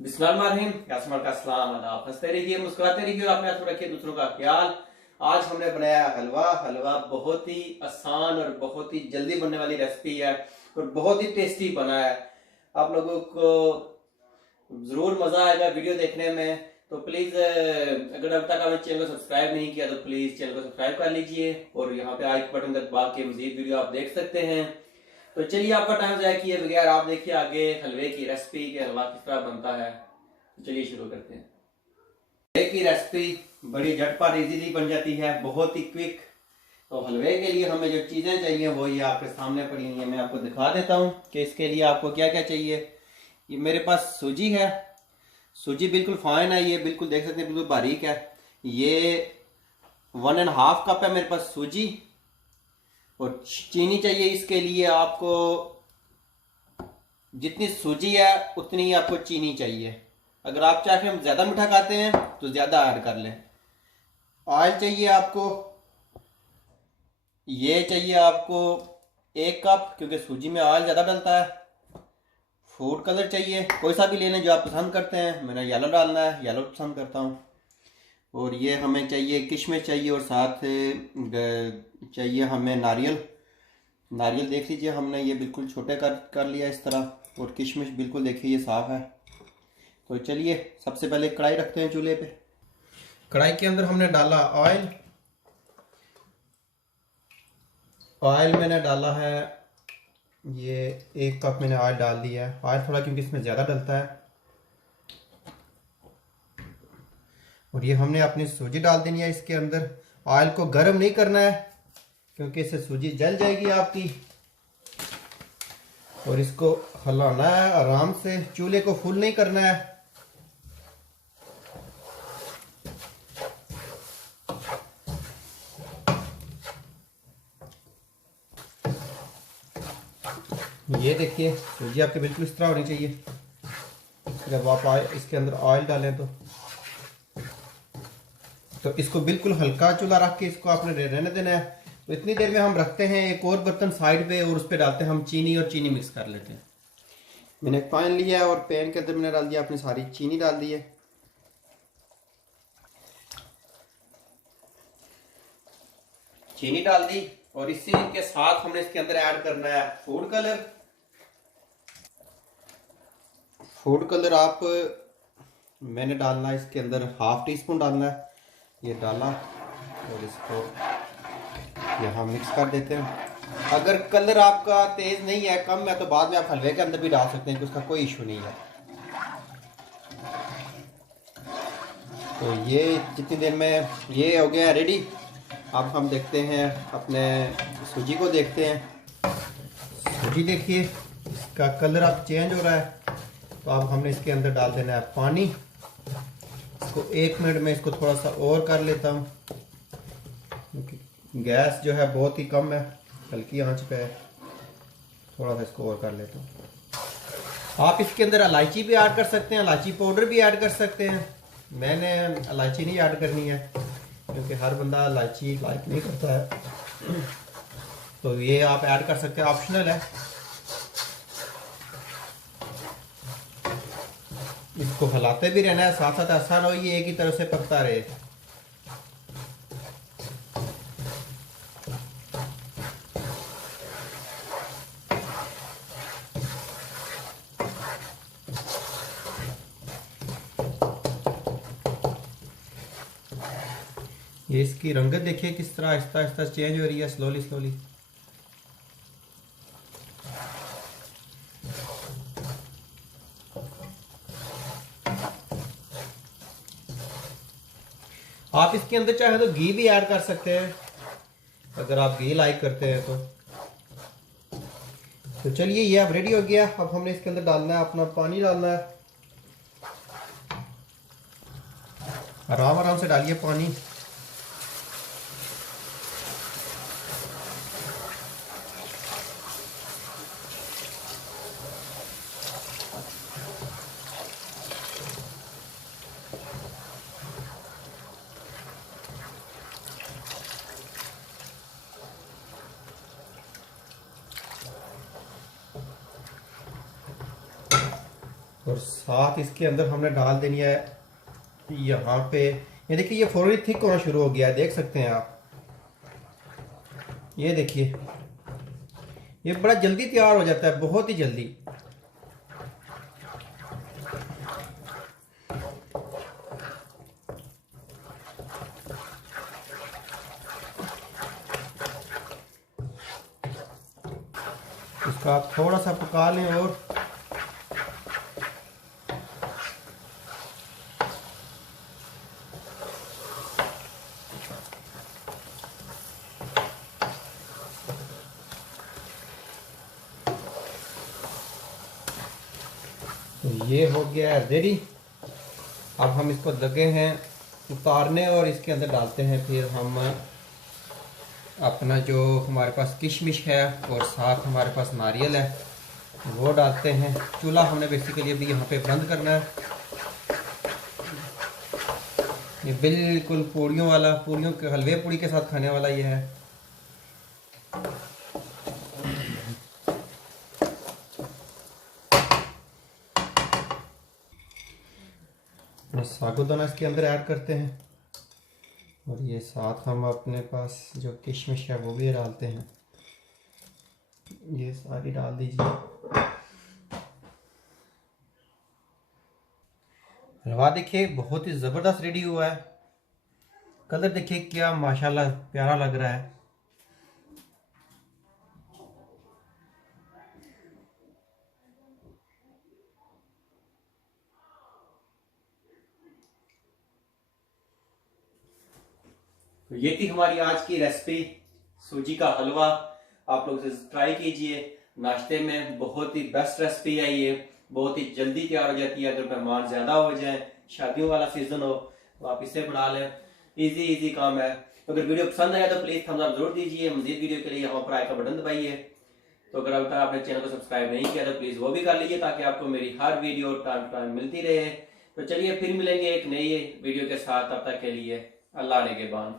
बिस्मिल्लाहिर्रहमानिर्रहीम। यासमाल का सलाम आदाब। हंसते रहिए, मुस्कुराते रहिए और अपने हाथ में रखिए दूसरों का ख्याल। आज हमने बनाया हलवा। हलवा बहुत ही आसान और बहुत ही जल्दी बनने वाली रेसिपी है और बहुत ही टेस्टी बना है। आप लोगों को जरूर मजा आएगा वीडियो देखने में। तो प्लीज अगर अब तक आपने चैनल को सब्सक्राइब नहीं किया तो प्लीज चैनल को सब्सक्राइब कर लीजिए और यहाँ पे आई बटन दबा के मजीद वीडियो आप देख सकते हैं। तो चलिए, आपका टाइम ज़ाया किए बगैर आप देखिए आगे हलवे की रेसिपी के हलवा किस तरह बनता है। तो चलिए शुरू करते हैं। हलवे की रेसिपी बड़ी झटपट इजीली बन जाती है, बहुत ही क्विक। तो हलवे के लिए हमें जो चीज़ें चाहिए वो ये आपके सामने पड़ी हुई है। मैं आपको दिखा देता हूँ कि इसके लिए आपको क्या क्या चाहिए। ये मेरे पास सूजी है। सूजी बिल्कुल फाइन है, ये बिल्कुल देख सकते हैं बिल्कुल बारीक है। ये 1.5 कप है मेरे पास सूजी। और चीनी चाहिए इसके लिए आपको, जितनी सूजी है उतनी ही आपको चीनी चाहिए। अगर आप चाहे हम ज़्यादा मीठा खाते हैं तो ज़्यादा ऐड कर लें। ऑयल चाहिए आपको, ये चाहिए आपको 1 कप, क्योंकि सूजी में ऑयल ज़्यादा डलता है। फूड कलर चाहिए, कोई सा भी ले लें जो आप पसंद करते हैं। मैंने येलो डालना है, येलो पसंद करता हूँ। और ये हमें चाहिए किशमिश चाहिए और साथ चाहिए हमें नारियल। नारियल देख लीजिए, हमने ये बिल्कुल छोटे कर लिया इस तरह। और किशमिश बिल्कुल देखिए ये साफ़ है। तो चलिए सबसे पहले कढ़ाई रखते हैं चूल्हे पे। कढ़ाई के अंदर हमने डाला ऑयल। ऑयल मैंने डाला है, ये 1 कप मैंने ऑयल डाल दिया है। ऑयल थोड़ा क्योंकि इसमें ज़्यादा डलता है। और ये हमने अपनी सूजी डाल देनी है इसके अंदर। ऑयल को गर्म नहीं करना है क्योंकि इससे सूजी जल जाएगी आपकी। और इसको हिलाना है आराम से, चूल्हे को फुल नहीं करना है। ये देखिए सूजी आपके बिल्कुल इस तरह होनी चाहिए जब आप इसके अंदर ऑयल डालें तो इसको बिल्कुल हल्का चूल्हा रख के इसको आपने रहने देना है। तो इतनी देर में हम रखते हैं एक और बर्तन साइड पे और उस पर डालते हैं हम चीनी, और चीनी मिक्स कर लेते हैं। मैंने एक पैन लिया है और पैन के अंदर मैंने डाल दिया अपनी सारी चीनी डाल दी है। चीनी डाल दी और इसी के साथ हमने इसके अंदर ऐड करना है फूड कलर। फूड कलर आप मैंने डालना है इसके अंदर 1/2 टीस्पून डालना है। ये डाला और इसको यहाँ मिक्स कर देते हैं। अगर कलर आपका तेज नहीं है, कम है, तो बाद में आप हलवे के अंदर भी डाल सकते हैं कि उसका कोई इशू नहीं है। तो ये जितनी देर में ये हो गया रेडी। अब हम देखते हैं अपने सूजी को देखते हैं। सूजी देखिए इसका कलर अब चेंज हो रहा है। तो अब हमने इसके अंदर डाल देना है पानी। इसको 1 मिनट में इसको थोड़ा सा और कर लेता हूँ क्योंकि गैस जो है बहुत ही कम है, हल्की आंच पे है। थोड़ा सा इसको और कर लेता हूँ। आप इसके अंदर इलायची भी ऐड कर सकते हैं, इलायची पाउडर भी ऐड कर सकते हैं। मैंने इलायची नहीं ऐड करनी है क्योंकि हर बंदा इलायची लाइक नहीं करता है। तो ये आप ऐड कर सकते हैं, ऑप्शनल है। इसको हिलाते भी रहना है साथ साथ, ऐसा ना हो ये एक ही तरफ से पकता रहे। ये इसकी रंगत देखिए किस तरह आहिस्ता आहिस्ता चेंज हो रही है, स्लोली स्लोली। आप इसके अंदर चाहे तो घी भी ऐड कर सकते हैं अगर आप घी लाइक करते हैं तो चलिए ये अब रेडी हो गया। अब हमने इसके अंदर डालना है अपना पानी डालना है। आराम आराम से डालिए पानी। और साथ इसके अंदर हमने डाल देनी है यहाँ पे, ये देखिए ये फौरन थिक होना शुरू हो गया है, देख सकते हैं आप। ये देखिए ये बड़ा जल्दी तैयार हो जाता है, बहुत ही जल्दी। इसका आप थोड़ा सा पका लें और तो ये हो गया है रेडी। अब हम इसको लगे हैं उतारने और इसके अंदर डालते हैं फिर हम अपना जो हमारे पास किशमिश है और साथ हमारे पास नारियल है वो डालते हैं। चूल्हा हमने बेसिकली अभी यहाँ पे बंद करना है। ये बिल्कुल पूड़ियों वाला, पूड़ियों के हलवे पूड़ी के साथ खाने वाला ये है। साबूदाना इसके अंदर ऐड करते हैं और ये साथ हम अपने पास जो किशमिश है वो भी डालते हैं। ये सारी डाल दीजिए। हलवा देखिए बहुत ही ज़बरदस्त रेडी हुआ है। कलर देखिए क्या माशाल्लाह प्यारा लग रहा है। तो ये थी हमारी आज की रेसिपी सूजी का हलवा। आप लोग इसे ट्राई कीजिए। नाश्ते में बहुत ही बेस्ट रेसिपी है ये, बहुत ही जल्दी तैयार हो जाती है। अगर मेहमान ज्यादा हो जाए, शादियों वाला सीजन हो, तो आप इसे बना लें। इजी काम है। तो अगर वीडियो पसंद आया तो प्लीज थम्स अप जरूर दीजिए। मजीद वीडियो के लिए यहाँ पर आई का बटन दबाइए। तो अगर अब तक आपने चैनल को सब्सक्राइब नहीं किया तो प्लीज वो भी कर लीजिए ताकि आपको मेरी हर वीडियो टाइम मिलती रहे। तो चलिए फिर मिलेंगे एक नई वीडियो के साथ। तब तक के लिए अल्लाह निगहबान।